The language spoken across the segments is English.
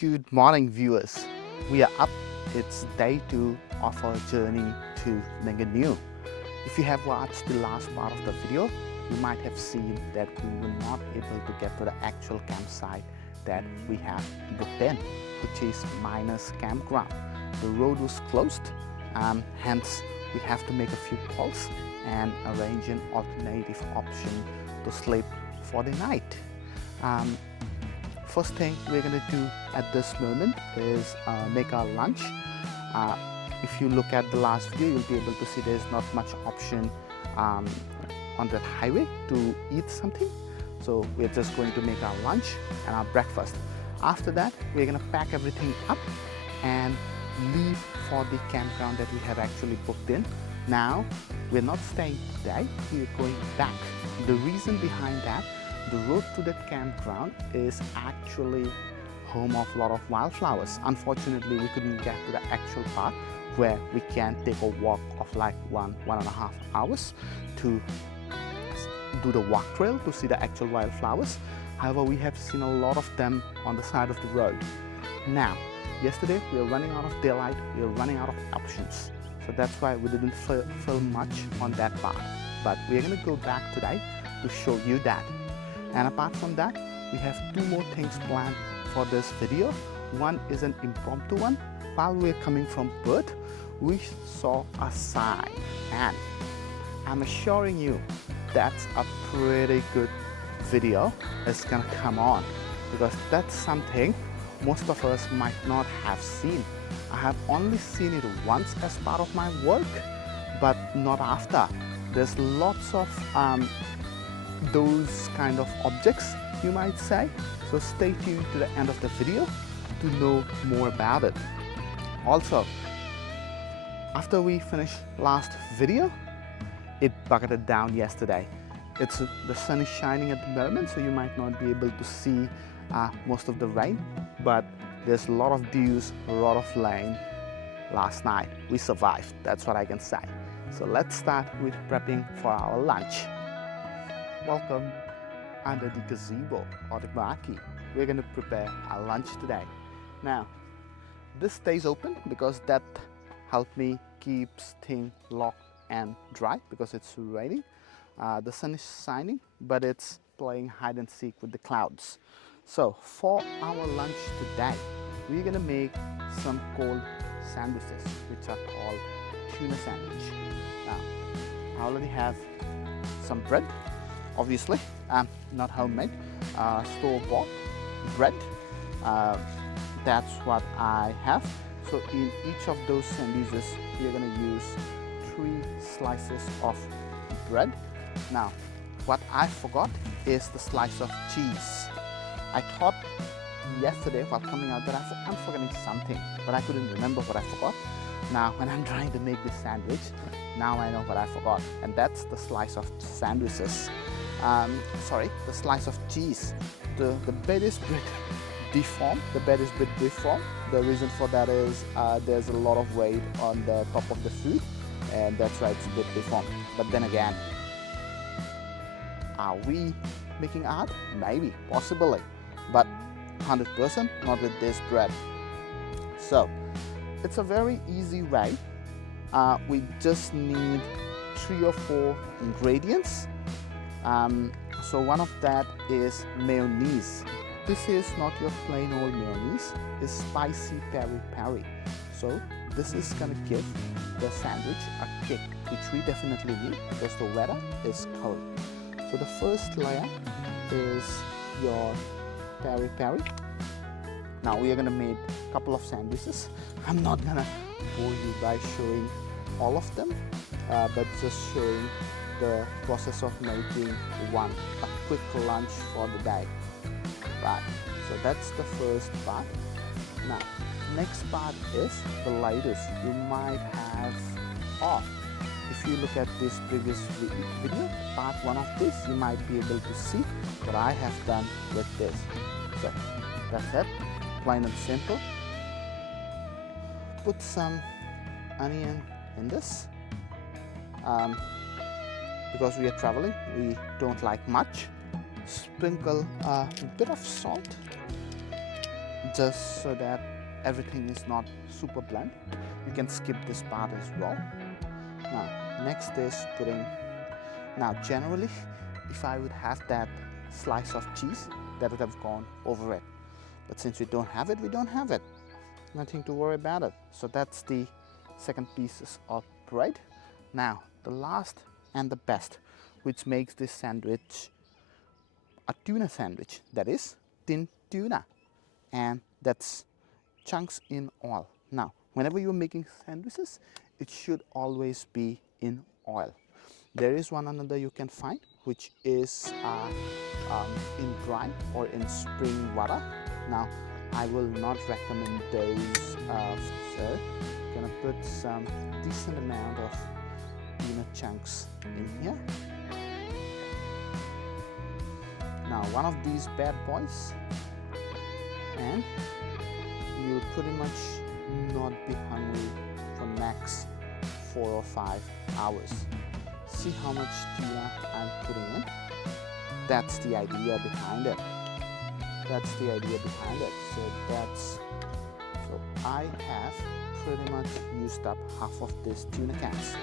Good morning, viewers. We are up. It's day 2 of our journey to Mingenew. If you have watched the last part of the video, you might have seen that we were not able to get to the actual campsite that we have booked in, which is Miners Campground. The road was closed, hence we have to make a few calls and arrange an alternative option to sleep for the night. First thing we're going to do at this moment is make our lunch. If you look at the last video, you'll be able to see there's not much option on that highway to eat something. So we're just going to make our lunch and our breakfast. After that, we're going to pack everything up and leave for the campground that we have actually booked in. Now, we're not staying today, we're going back. The reason behind that, the road to that campground is actually home of a lot of wildflowers. Unfortunately, we couldn't get to the actual part where we can take a walk of like 1.5 hours to do the walk trail to see the actual wildflowers. However, we have seen a lot of them on the side of the road. Now, yesterday we were running out of daylight, we were running out of options. So that's why we didn't film much on that part. But we're going to go back today to show you that. And apart from that, we have 2 more things planned for this video. One is an impromptu one. While we're coming from Perth, we saw a sign, and I'm assuring you that's a pretty good video is gonna come on, because that's something most of us might not have seen. I have only seen it once as part of my work, but not after. There's lots of those kind of objects, you might say. So stay tuned to the end of the video to know more about it. Also, after we finished last video, it bucketed down yesterday. The sun is shining at the moment, so you might not be able to see most of the rain, but there's a lot of dews, a lot of rain. Last night we survived, that's what I can say. So let's start with prepping for our lunch. Welcome under the gazebo or the marquee. We're going to prepare our lunch today. Now, this stays open because that helped me keep things locked and dry because it's raining. The sun is shining, but it's playing hide and seek with the clouds. So for our lunch today, we're going to make some cold sandwiches, which are called tuna sandwich. Now, I already have some bread. Obviously, not homemade, store-bought bread. That's what I have. So in each of those sandwiches, we're going to use 3 slices of bread. Now, what I forgot is the slice of cheese. I thought yesterday while coming out that I'm forgetting something, but I couldn't remember what I forgot. Now, when I'm trying to make this sandwich, now I know what I forgot, and that's the slice of sandwiches. The slice of cheese. The bed is a bit deformed. The reason for that is there's a lot of weight on the top of the food, and that's why it's a bit deformed. But then again, are we making art? Maybe, possibly, but 100% not with this bread. So it's a very easy way. We just need 3 or 4 ingredients. So one of that is mayonnaise. This is not your plain old mayonnaise, it's spicy peri-peri. So this is gonna give the sandwich a kick, which we definitely need because the weather is cold. So the first layer is your peri-peri. Now we are gonna make a couple of sandwiches. I'm not gonna bore you by showing all of them, but just showing the process of making a quick lunch for the day. Right, so that's the first part. Now, next part is the lettuce. You might have, if you look at this previous video, part 1 of this, you might be able to see what I have done with this. So that's it, plain and simple. Put some onion in this. Because we are traveling, we don't like much. Sprinkle a bit of salt, just so that everything is not super bland. You can skip this part as well. Now next is putting, now generally if I would have that slice of cheese, that would have gone over it, but since we don't have it, we don't have it. Nothing to worry about it. So that's the second pieces of bread. Now the last and the best, which makes this sandwich a tuna sandwich, that is tin tuna, and that's chunks in oil. Now whenever you're making sandwiches, it should always be in oil. There is one another you can find which is in brine or in spring water. Now I will not recommend those, so I'm gonna put some decent amount of tuna chunks in here. Now one of these bad boys, and you'll pretty much not be hungry for max 4 or 5 hours. See how much tuna I'm putting in? That's the idea behind it. That's the idea behind it. So I have pretty much used up half of this tuna cans,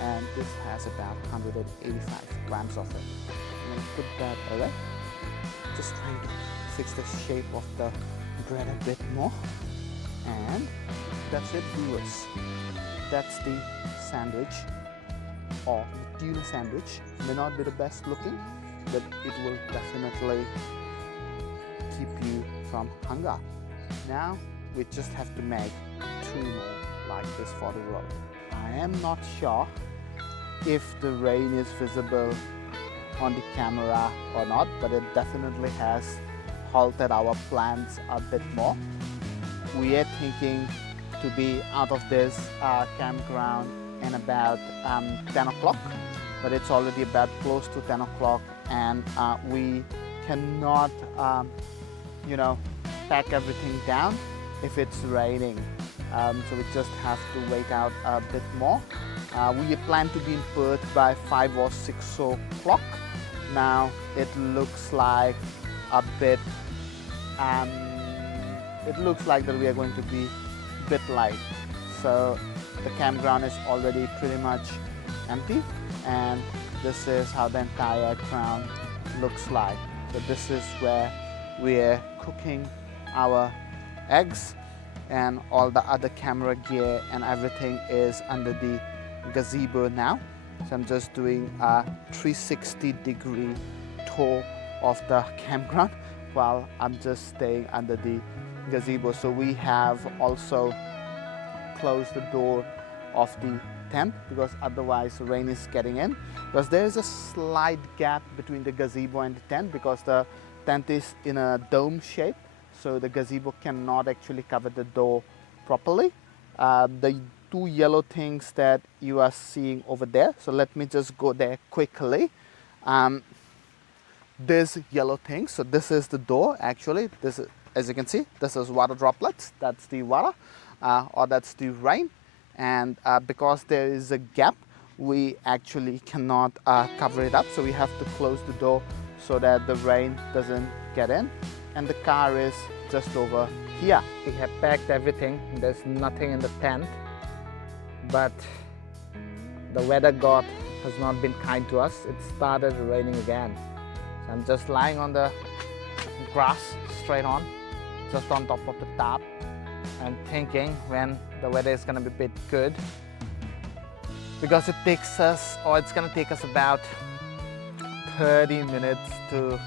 and this has about 185 grams of it. I'm going to put that away. Just trying to fix the shape of the bread a bit more, and that's it, viewers. That's the sandwich, or the tuna sandwich. May not be the best looking, but it will definitely keep you from hunger. Now we just have to make 2 more like this for the road. I am not sure if the rain is visible on the camera or not, but it definitely has halted our plans a bit more. We are thinking to be out of this campground in about 10 o'clock, but it's already about close to 10 o'clock, and we cannot pack everything down if it's raining, so we just have to wait out a bit more. We plan to be in Perth by 5 or 6 o'clock. Now it looks like a bit it looks like that we are going to be a bit light, so the campground is already pretty much empty, and this is how the entire ground looks like. So this is where we are cooking our eggs, and all the other camera gear and everything is under the gazebo now. So I'm just doing a 360-degree tour of the campground while I'm just staying under the gazebo. So we have also closed the door of the tent because otherwise rain is getting in, because there is a slight gap between the gazebo and the tent because the tent is in a dome shape, so the gazebo cannot actually cover the door properly. The 2 yellow things that you are seeing over there, so let me just go there quickly. This yellow thing, so this is the door actually. This is, as you can see, this is water droplets, that's the water, or that's the rain, and because there is a gap, we actually cannot cover it up, so we have to close the door so that the rain doesn't get in. And the car is just over here. We have packed everything, there's nothing in the tent, but the weather god has not been kind to us. It started raining again. So I'm just lying on the grass straight on, just on top of the tarp, and thinking when the weather is going to be a bit good, because it takes us, or it's going to take us about 30 minutes to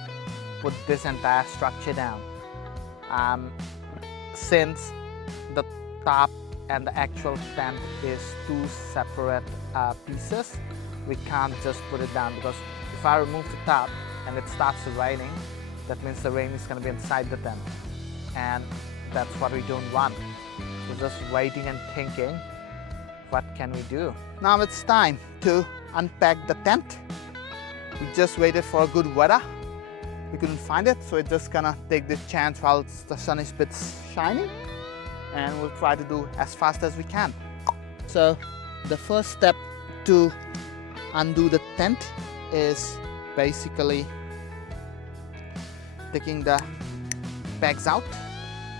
put this entire structure down. Since the tarp and the actual tent is 2 separate pieces, we can't just put it down, because if I remove the tarp and it starts raining, that means the rain is going to be inside the tent, and that's what we don't want. So just waiting and thinking, what can we do? Now it's time to unpack the tent. We just waited for a good weather. We couldn't find it, so we're just gonna take this chance while the sun is a bit shining, and we'll try to do as fast as we can. So the first step to undo the tent is basically taking the pegs out.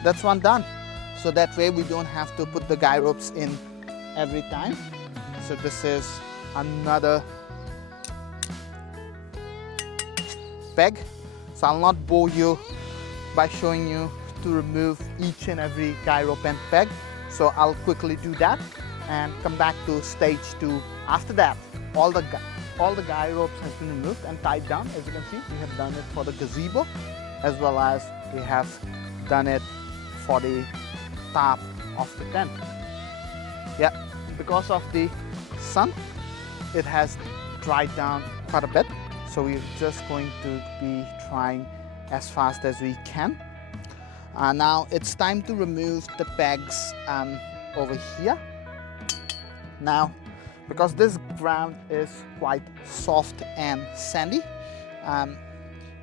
that's one done. So that way we don't have to put the guy ropes in every time. So this is another peg. So I'll not bore you by showing you to remove each and every guy rope and peg. So I'll quickly do that and come back to stage 2. After that, all the guy ropes has been removed and tied down. As you can see, we have done it for the gazebo, as well as we have done it for the top of the tent. Yeah, because of the sun, it has dried down quite a bit. So we're just going to be trying as fast as we can. Now it's time to remove the pegs over here. Now, because this ground is quite soft and sandy,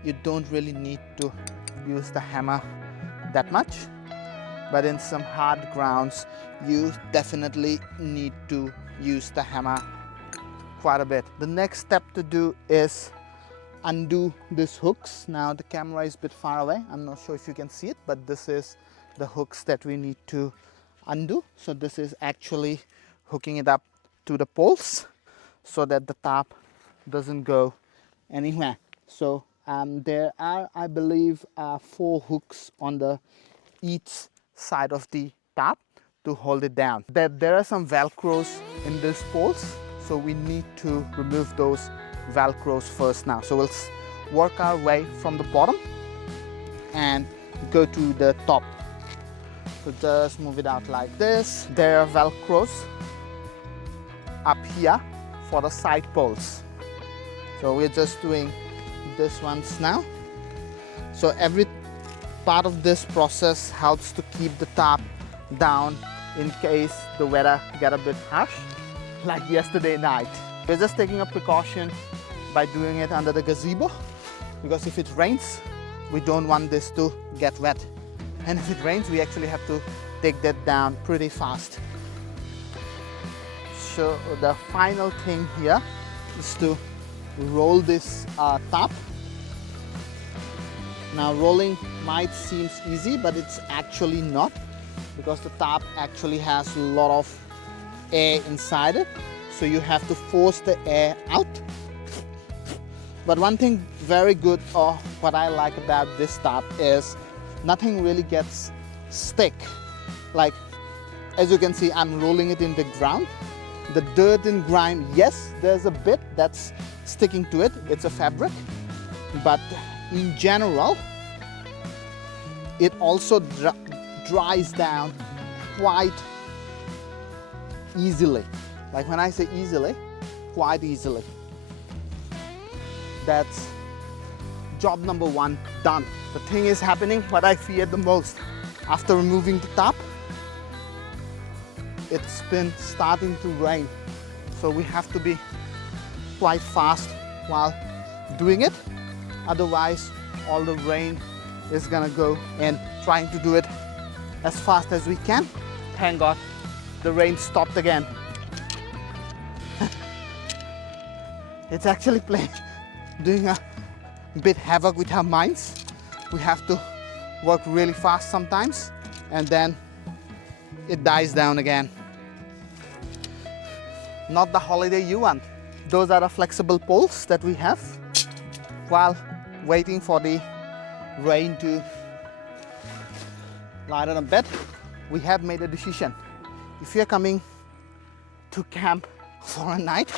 you don't really need to use the hammer that much. But in some hard grounds, you definitely need to use the hammer quite a bit. The next step to do is undo these hooks. Now the camera is a bit far away. I'm not sure if you can see it, but this is the hooks that we need to undo. So this is actually hooking it up to the poles so that the top doesn't go anywhere. So there are, I believe, 4 hooks on the each side of the top to hold it down. There are some velcros in these poles, so we need to remove those velcros first now. So we'll work our way from the bottom and go to the top. So just move it out like this. There are velcros up here for the side poles. So we're just doing this ones now. So every part of this process helps to keep the top down in case the weather get a bit harsh, like yesterday night. We're just taking a precaution by doing it under the gazebo, because if it rains, we don't want this to get wet. And if it rains, we actually have to take that down pretty fast. So the final thing here is to roll this top. Now rolling might seem easy, but it's actually not, because the top actually has a lot of air inside it. So you have to force the air out. But one thing very good, or what I like about this top, is nothing really gets stick. Like, as you can see, I'm rolling it in the ground. The dirt and grime, yes, there's a bit that's sticking to it. It's a fabric. But in general, it also dries down quite easily. Like when I say easily, quite easily. That's job number 1 done. The thing is happening, what I fear the most. After removing the top, it's been starting to rain. So we have to be quite fast while doing it. Otherwise, all the rain is gonna go in. Trying to do it as fast as we can. Thank God, the rain stopped again. It's actually doing a bit havoc with our minds. We have to work really fast sometimes, and then it dies down again. Not the holiday you want. Those are the flexible poles that we have while waiting for the rain to lighten a bit. We have made a decision. If you're coming to camp for a night,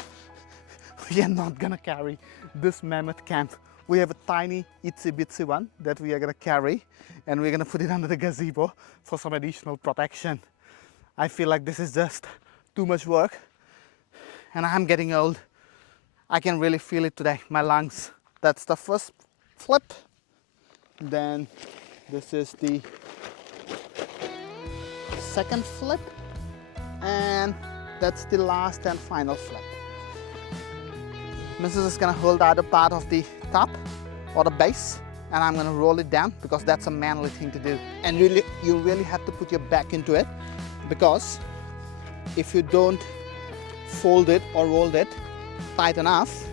we are not gonna carry this mammoth camp. We have a tiny itsy bitsy one that we are gonna carry, and we're gonna put it under the gazebo for some additional protection. I feel like this is just too much work, and I'm getting old. I can really feel it today, my lungs. That's the first flip. Then this is the second flip, and that's the last and final flip. Mrs. is gonna hold the other part of the top or the base, and I'm gonna roll it down, because that's a manly thing to do. And really, you really have to put your back into it, because if you don't fold it or roll it tight enough,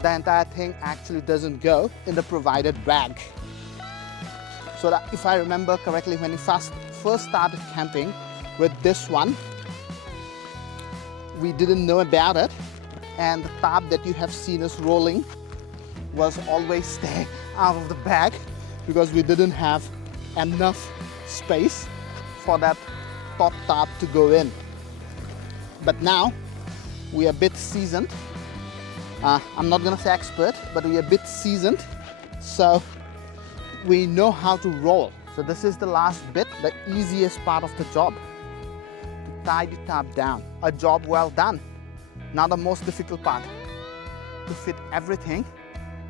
the entire thing actually doesn't go in the provided bag. So that if I remember correctly, when we first started camping with this one, we didn't know about it, and the tarp that you have seen us rolling was always staying out of the bag because we didn't have enough space for that top tarp to go in. But now we are a bit seasoned. I'm not gonna say expert, but we are a bit seasoned, so we know how to roll. So this is the last bit, the easiest part of the job, to tie the tarp down. A job well done. Now the most difficult part, to fit everything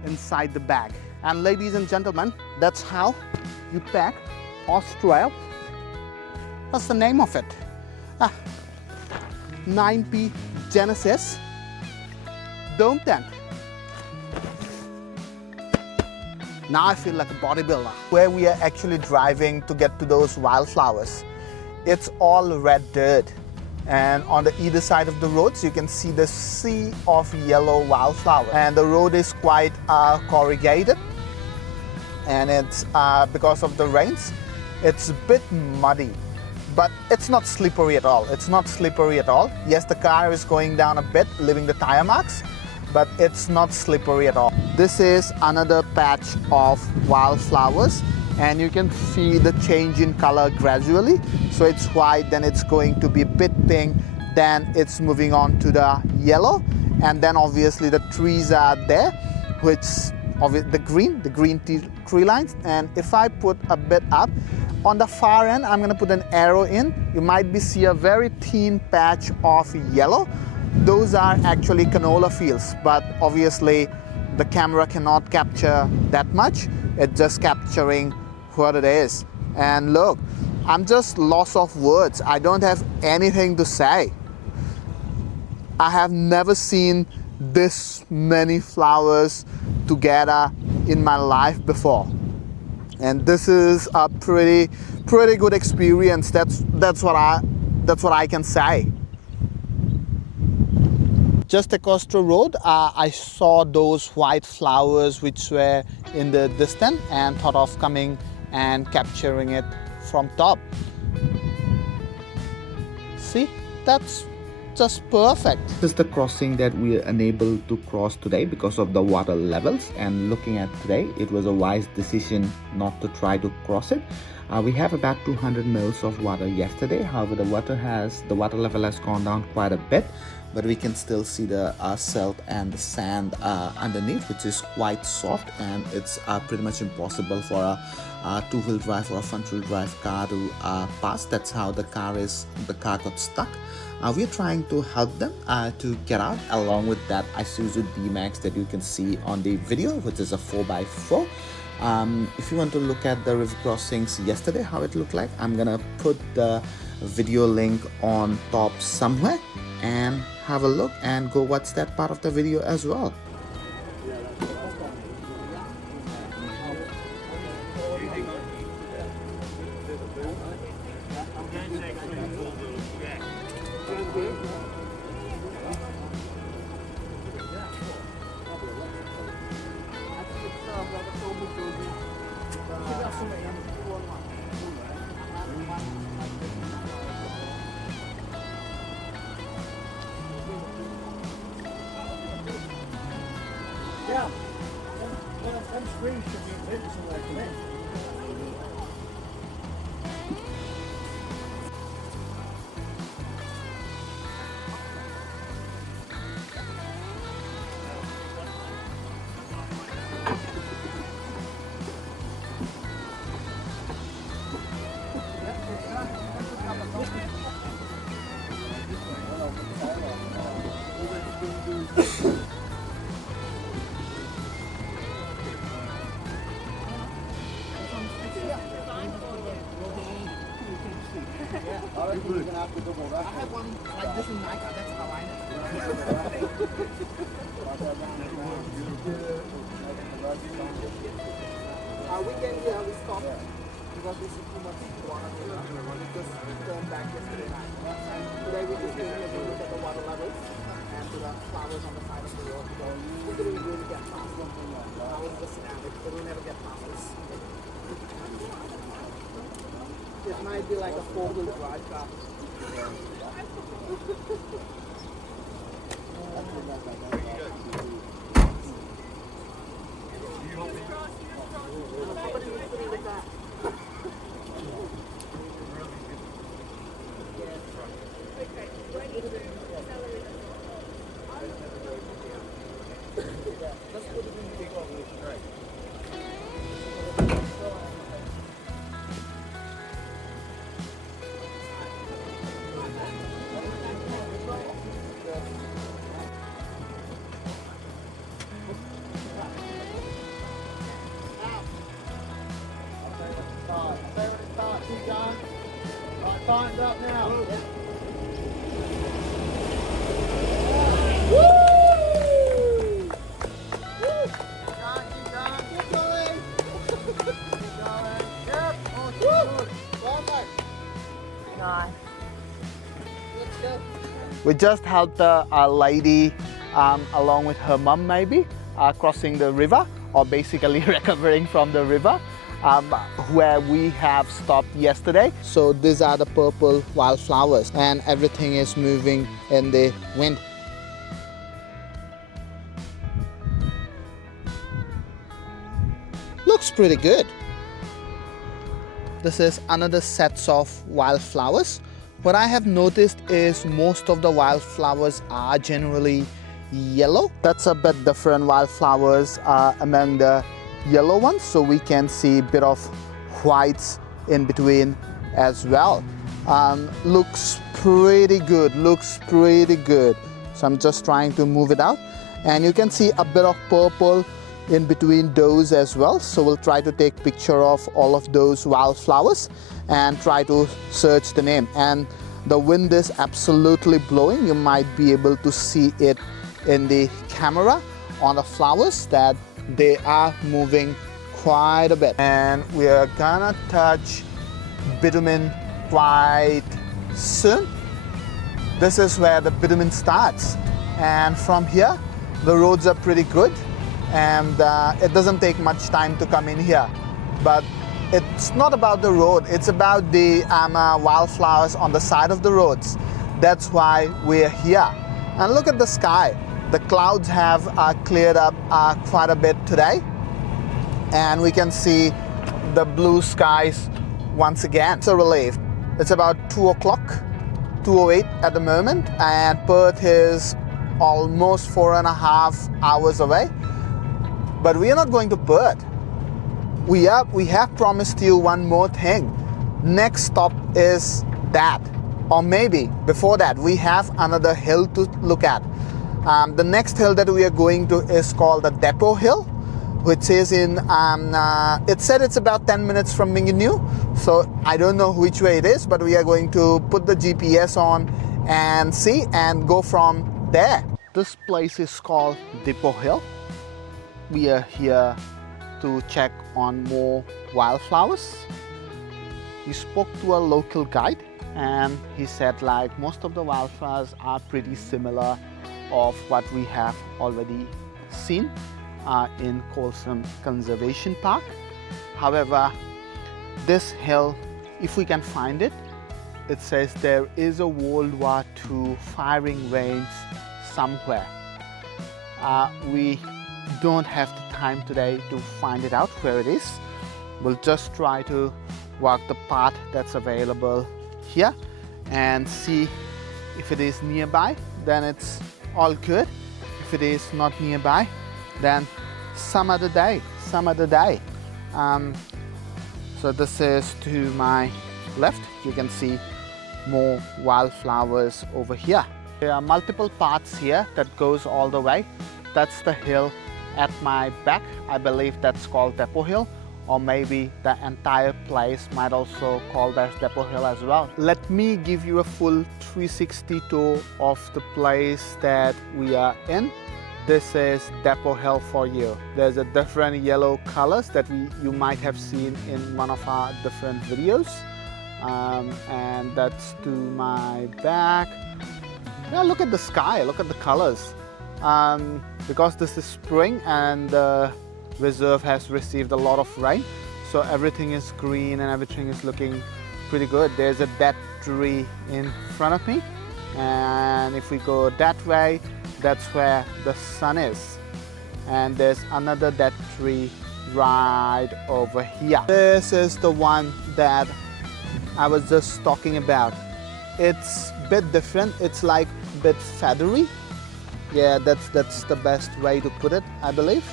inside the bag. And ladies and gentlemen, that's how you pack Australia. What's the name of it? 9P Genesis Dome Tent. Now I feel like a bodybuilder. Where we are actually driving to get to those wildflowers, it's all red dirt. And on the either side of the roads, you can see the sea of yellow wildflower. And the road is quite corrugated. And it's because of the rains, it's a bit muddy. But it's not slippery at all. It's not slippery at all. Yes, the car is going down a bit, leaving the tire marks, but it's not slippery at all. This is another patch of wildflowers, and you can see the change in color gradually. So it's white, then it's going to be a bit pink, then it's moving on to the yellow, and then obviously the trees are there, which the green tree lines. And if I put a bit up, on the far end, I'm going to put an arrow in. You might see a very thin patch of yellow. Those are actually canola fields, but obviously the camera cannot capture that much. It's just capturing what it is. And look, I'm just lost of words. I don't have anything to say. I have never seen this many flowers together in my life before. And this is a pretty good experience. That's what I can say. Just across the road, I saw those white flowers which were in the distance, and thought of coming and capturing it from top. See, that's just perfect. This is the crossing that we are unable to cross today because of the water levels, and looking at today, it was a wise decision not to try to cross it. We have about 200 mils of water yesterday. However, the water level has gone down quite a bit, but we can still see the silt and the sand underneath, which is quite soft, and it's pretty much impossible for a two-wheel drive or a front-wheel drive car to pass. That's how the car got stuck. We're trying to help them to get out. Along with that Isuzu D-Max that you can see on the video, which is a 4x4. If you want to look at the river crossings yesterday, how it looked like, I'm gonna put the video link on top somewhere, and have a look and go watch that part of the video as well. Yeah, that screen should be written somewhere today. I have one like this in Nike, that's how I know. Weekend, yeah, we stopped because we see too much water. We just turned back yesterday night. And today we just came here to look at the water levels and to the flowers on the side of the road. We didn't really get past them. I was just it will never get past this. It might be like a four-wheel drive car. Time's up now. Woo! Keep going. Keep going. Yep. Oh, good. Well done. Nice. Let's go. We just helped a lady along with her mum maybe crossing the river, or basically recovering from the river. Where we have stopped yesterday. So these are the purple wildflowers and everything is moving in the wind. Looks pretty good. This is another set of wildflowers. What I have noticed is most of the wildflowers are generally yellow. That's a bit different wildflowers among the yellow ones, so we can see a bit of whites in between as well. Looks pretty good, so I'm just trying to move it out, and you can see a bit of purple in between those as well. So we'll try to take picture of all of those wildflowers and try to search the name. And the wind is absolutely blowing. You might be able to see it in the camera on the flowers that they are moving quite a bit. And we are gonna touch bitumen quite soon. This is where the bitumen starts, and from here the roads are pretty good, and it doesn't take much time to come in here. But it's not about the road, it's about the wildflowers on the side of the roads. That's why we're here. And look at the sky. The clouds have cleared up quite a bit today, and we can see the blue skies once again. It's a relief. It's about 2 o'clock, 2:08 at the moment, and Perth is almost 4.5 hours away. But we are not going to Perth. We have promised you one more thing. Next stop is that, or maybe before that we have another hill to look at. The next hill that we are going to is called the Depot Hill, which is in, it said it's about 10 minutes from Mingenew. So I don't know which way it is, but we are going to put the GPS on and see and go from there. This place is called Depot Hill. We are here to check on more wildflowers. We spoke to a local guide and he said like most of the wildflowers are pretty similar of what we have already seen in Coalseam Conservation Park. However, this hill, if we can find it, it says there is a World War II firing range somewhere. We don't have the time today to find it out where it is. We'll just try to walk the path that's available here and see if it is nearby, then it's all good. If it is not nearby, then some other day. So this is to my left. You can see more wildflowers over here. There are multiple paths here that goes all the way. That's the hill at my back. I believe that's called Depot Hill, or maybe the entire place might also call that Depot Hill as well. Let me give you a full 360 tour of the place that we are in. This is Depot Hill for you. There's a different yellow colors that you might have seen in one of our different videos. And that's to my back. Yeah, look at the sky, look at the colors. Because this is spring and the reserve has received a lot of rain, So everything is green and everything is looking pretty good. There's a dead tree in front of me, and if we go that way, that's where the sun is. And there's another dead tree right over here. This is the one that I was just talking about. It's a bit different. It's like a bit feathery. Yeah, that's the best way to put it, I believe.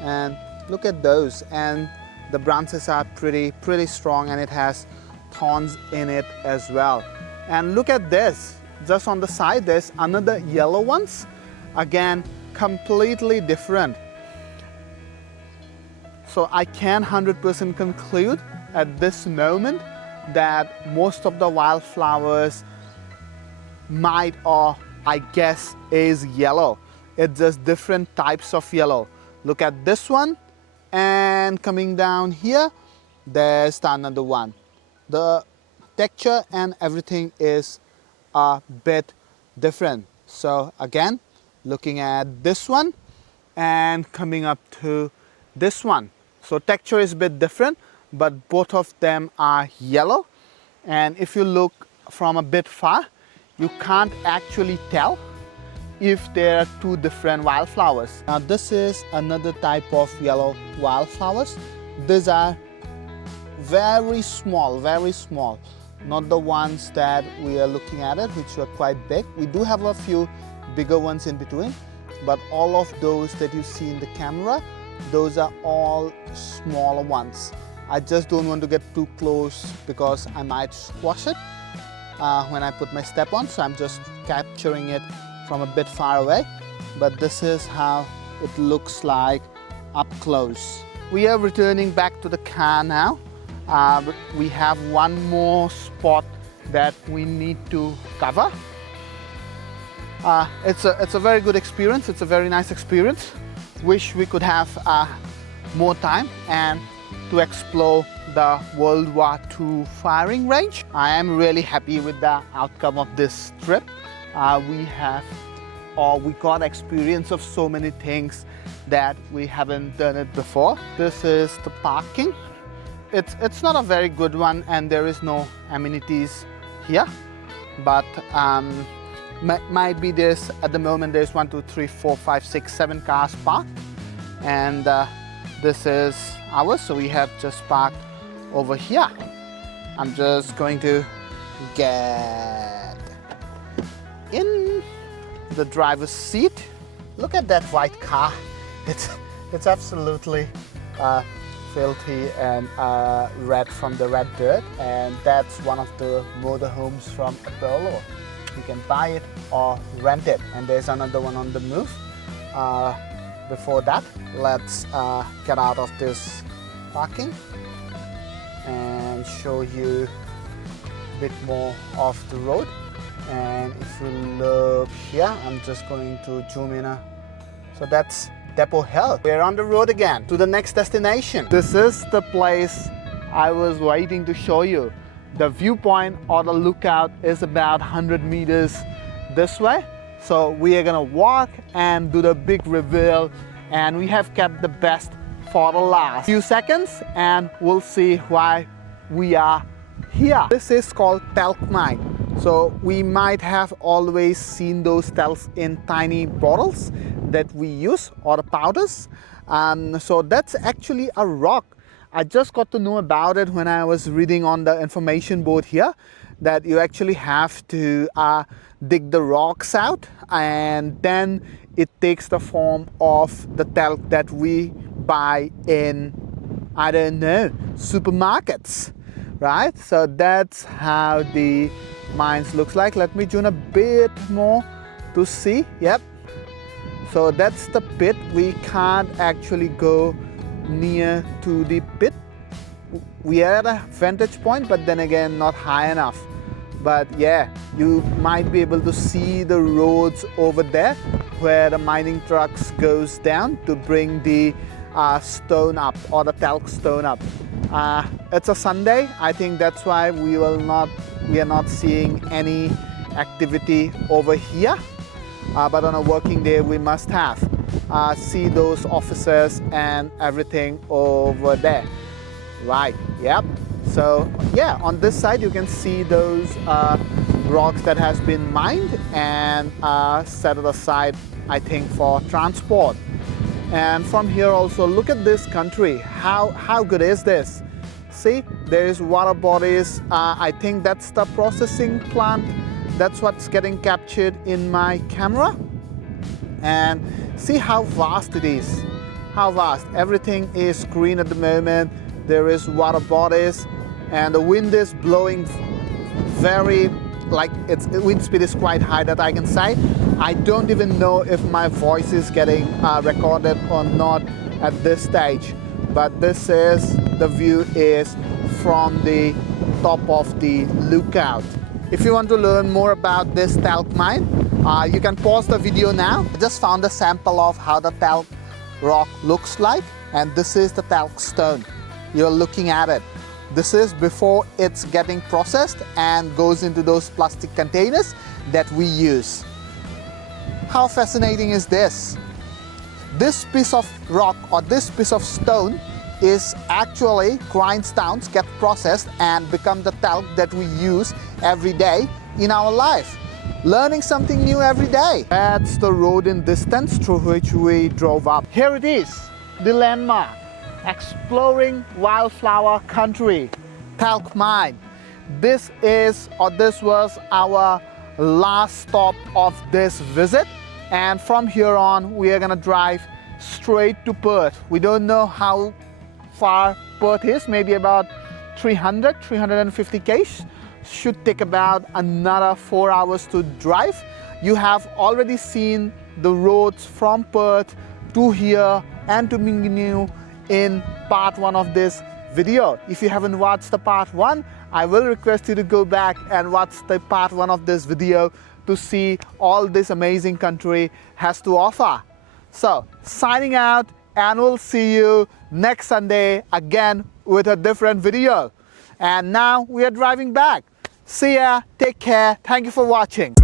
And look at those, and the branches are pretty strong, and it has thorns in it as well. And look at this, just on the side there's another yellow ones, again completely different. So I can 100% conclude at this moment that most of the wildflowers might, or I guess, is yellow. It's just different types of yellow. Look at this one, and coming down here, there's another one. The texture and everything is a bit different. So again, looking at this one and coming up to this one. So texture is a bit different, but both of them are yellow. And if you look from a bit far, you can't actually tell if there are two different wildflowers. Now this is another type of yellow wildflowers. These are very small, not the ones that we are looking at it, which are quite big. We do have a few bigger ones in between, but all of those that you see in the camera, those are all smaller ones. I just don't want to get too close because I might squash it when I put my step on, so I'm just capturing it from a bit far away. But this is how it looks like up close. We are returning back to the car now. We have one more spot that we need to cover. It's a very good experience. It's a very nice experience. Wish we could have more time and to explore the World War II firing range. I am really happy with the outcome of this trip. We got experience of so many things that we haven't done it before. This is the parking. It's not a very good one, and there is no amenities here, but might be there's, at the moment there's 1, 2, 3, 4, 5, 6, 7 cars parked, and this is ours, so we have just parked over here. I'm just going to get in the driver's seat. Look at that white car. It's absolutely filthy and red from the red dirt, and that's one of the motorhomes from Apollo. You can buy it or rent it, and there's another one on the move. Before that, let's get out of this parking and show you a bit more of the road. And if you look here, I'm just going to zoom in. So that's Depot Hill. We're on the road again to the next destination. This is the place I was waiting to show you. The viewpoint or the lookout is about 100 meters this way. So we are gonna walk and do the big reveal, and we have kept the best for the last few seconds, and we'll see why we are here. This is called talc mine. So we might have always seen those talcs in tiny bottles that we use, or the powders. So that's actually a rock. I just got to know about it when I was reading on the information board here, that you actually have to dig the rocks out, and then it takes the form of the talc that we buy in, I don't know, supermarkets, right? So that's how the mines looks like. Let me zoom a bit more to see. Yep. So that's the pit. We can't actually go near to the pit. We are at a vantage point, but then again not high enough. But yeah, you might be able to see the roads over there where the mining trucks goes down to bring the stone up, or the talc stone up. It's a Sunday. I think that's why we are not seeing any activity over here. But on a working day, we must have see those officers and everything over there. Right, yep. So yeah, on this side you can see those rocks that has been mined and set aside, I think, for transport. And from here also, look at this country. How good is this? See, there is water bodies. I think that's the processing plant. That's what's getting captured in my camera. And see how vast it is. How vast. Everything is green at the moment. There is water bodies and the wind is blowing very, like its wind speed is quite high, that I can say. I don't even know if my voice is getting recorded or not at this stage. But this is, the view is from the top of the lookout. If you want to learn more about this talc mine, you can pause the video now. I just found a sample of how the talc rock looks like, and this is the talc stone. You're looking at it. This is before it's getting processed and goes into those plastic containers that we use. How fascinating is this? This piece of rock or this piece of stone is actually grindstones, get processed and become the talc that we use every day in our life. Learning something new every day. That's the road in distance through which we drove up. Here it is, the landmark. Exploring Wildflower country, talc mine. This was our last stop of this visit, and from here on we are gonna drive straight to Perth. We don't know how far Perth is, maybe about 350 km. Should take about another 4 hours to drive. You have already seen the roads from Perth to here and to Mingenew in part 1 of this video. If you haven't watched the part 1, I will request you to go back and watch the part 1 of this video to see all this amazing country has to offer. So, signing out, and we'll see you next Sunday again with a different video. And now we are driving back. See ya, take care, thank you for watching.